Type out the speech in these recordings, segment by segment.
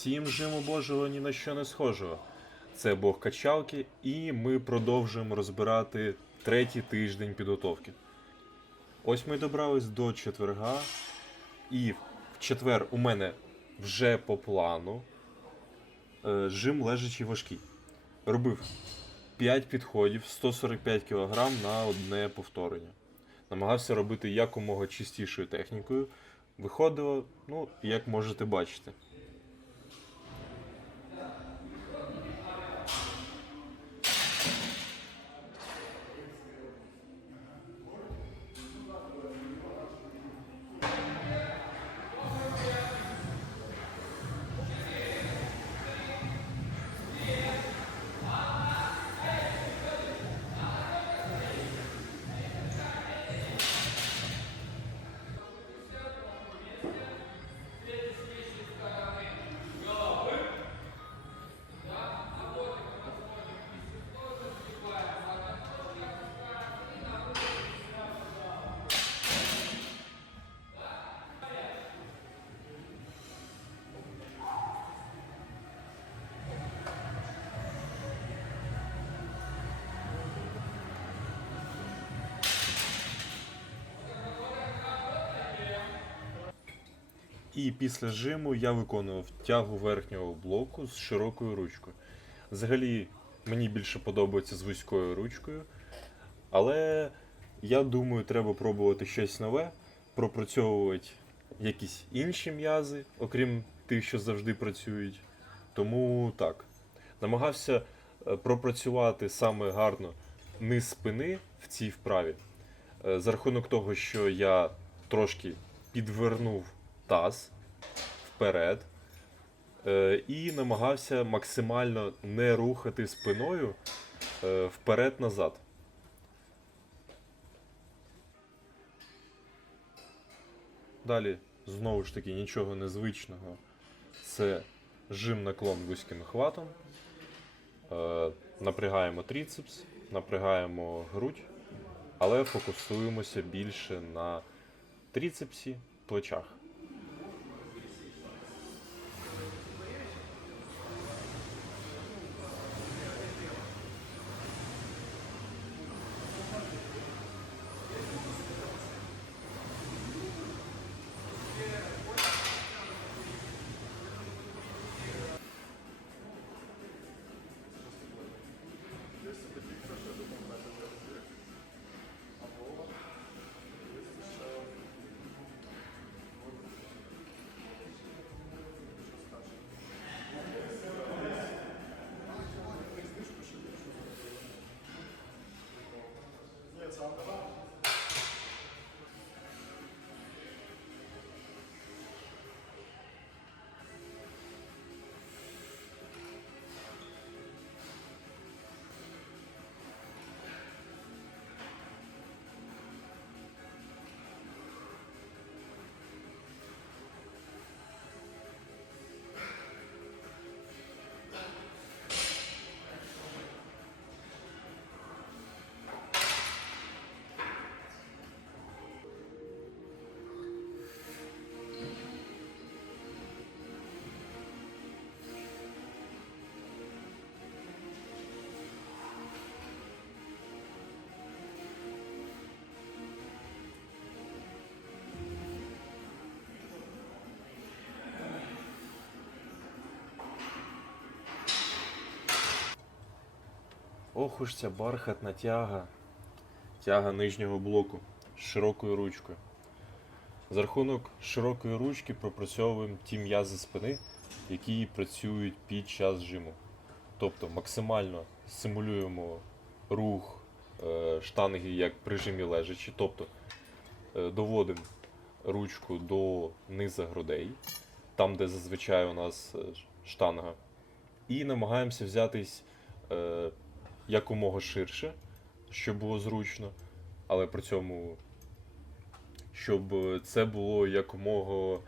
всім жиму Божого ні на що не схожого. Це Бог качалки, і ми продовжуємо розбирати третій тиждень підготовки. Ось ми добрались до четверга, і в четвер у мене вже по плану е, жим лежачий важкий. Робив 5 підходів, 145 кг на одне повторення. Намагався робити якомога чистішою технікою. Виходило, ну, як можете бачити. І після жиму я виконував тягу верхнього блоку з широкою ручкою. Взагалі, мені більше подобається з вузькою ручкою, але я думаю, треба пробувати щось нове, пропрацьовувати якісь інші м'язи, окрім тих, що завжди працюють. Тому так. Намагався е, пропрацювати саме гарно низ спини в цій вправі. Е, За рахунок того, що я трошки підвернув таз вперед е, і намагався максимально не рухати спиною е, вперед-назад. Далі, знову ж таки, нічого незвичного. Це жим наклон вузьким хватом. Е, напрягаємо тріцепс, напрягаємо грудь, але фокусуємося більше на тріцепсі, плечах. Ох уж ця бархатна тяга. Тяга нижнього блоку з широкою ручкою. За рахунок широкої ручки пропрацьовуємо ті м'язи спини, які працюють під час жиму. Тобто максимально симулюємо рух е, штанги як при жимі лежачі, тобто е, доводимо ручку до низа грудей, там, де зазвичай у нас е, штанга, і намагаємося взятись якомога ширше, щоб було зручно, але при цьому, щоб це було якомога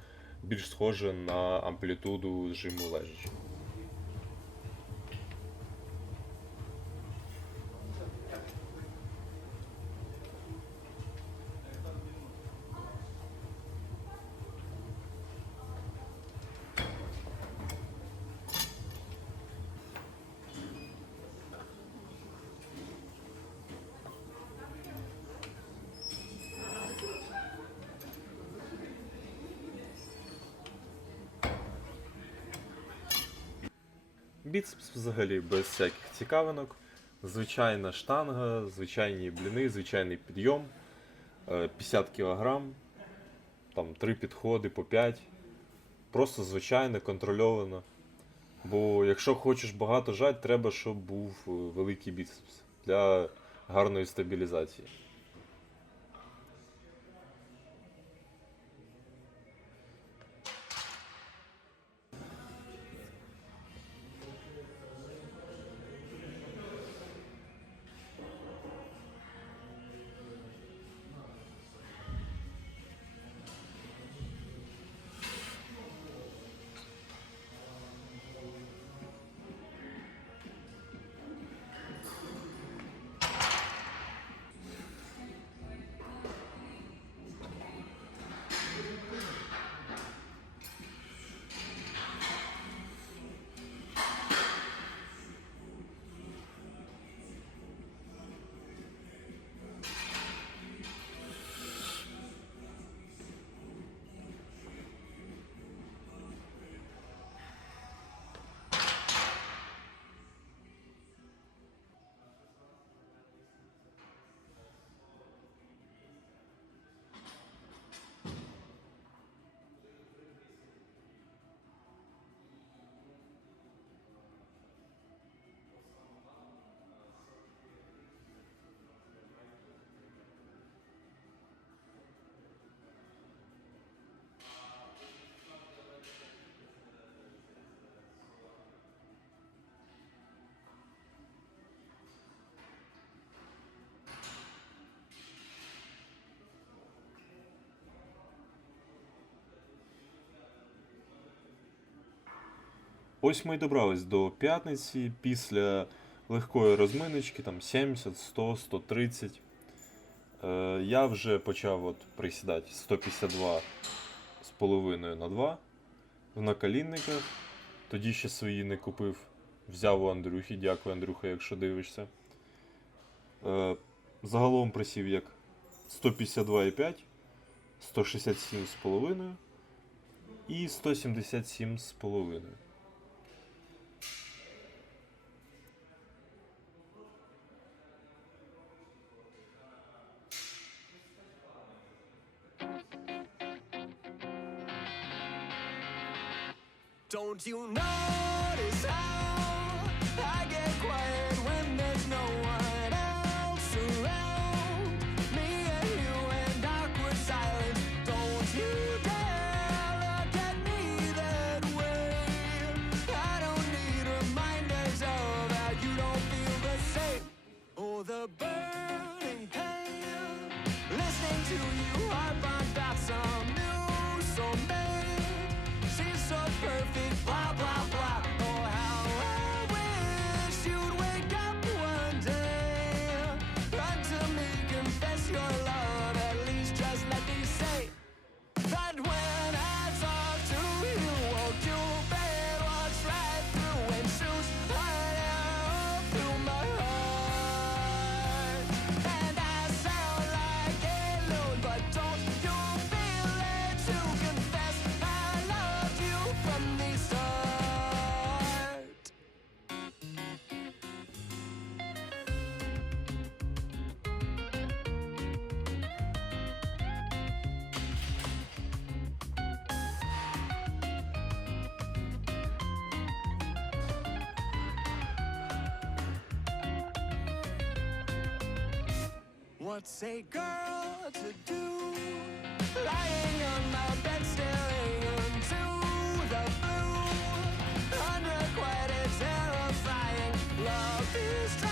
більш схоже на амплітуду жиму лежачі. Біцепс взагалі без всяких цікавинок. Звичайна штанга, звичайні бліни, звичайний підйом. е, 50 кг, там 3 підходи по 5. Просто звичайно, контрольовано. Бо якщо хочеш багато жать, треба, щоб був е, великий біцепс для гарної стабілізації. Ось ми й добрались до п'ятниці після легкої розминочки, там 70, 100, 130. Е, я вже почав от присідати 152 з половиною на 2 в наколінниках. Тоді ще свої не купив. Взяв у Андрюхи. Дякую, Андрюха, якщо дивишся. Е, загалом присів як 152,5, 167 з половиною і 177 What's a girl to do? Lying on my bed, staring into the blue. Unrequited, terrifying. Love is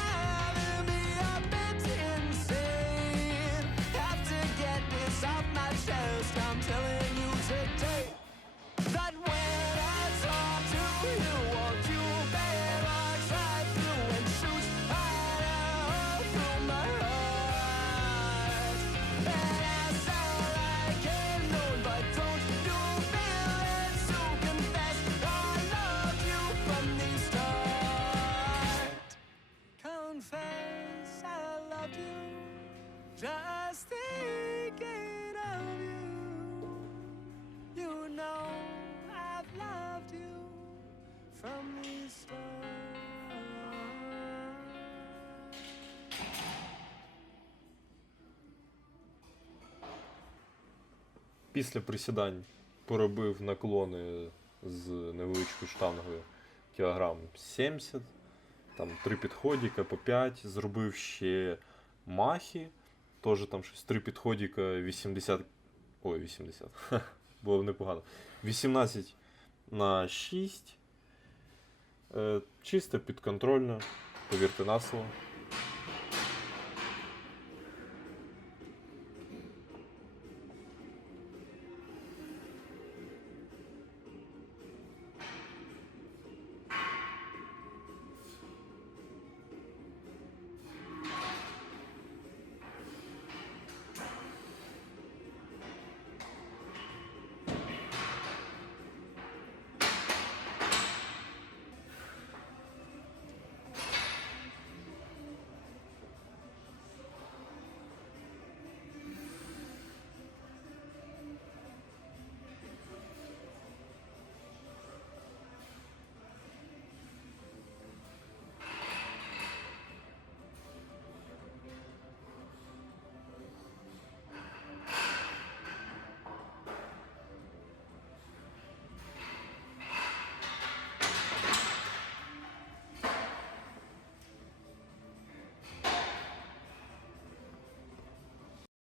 Після присідань поробив наклони з невеличкою штангою кілограм 70, там три підходіка по 5, зробив ще махи, теж там щось три підходіка 80. Ой, 80. ха, Було б непогано. 18 на 6. Е, чисто підконтрольно, повірте на слово.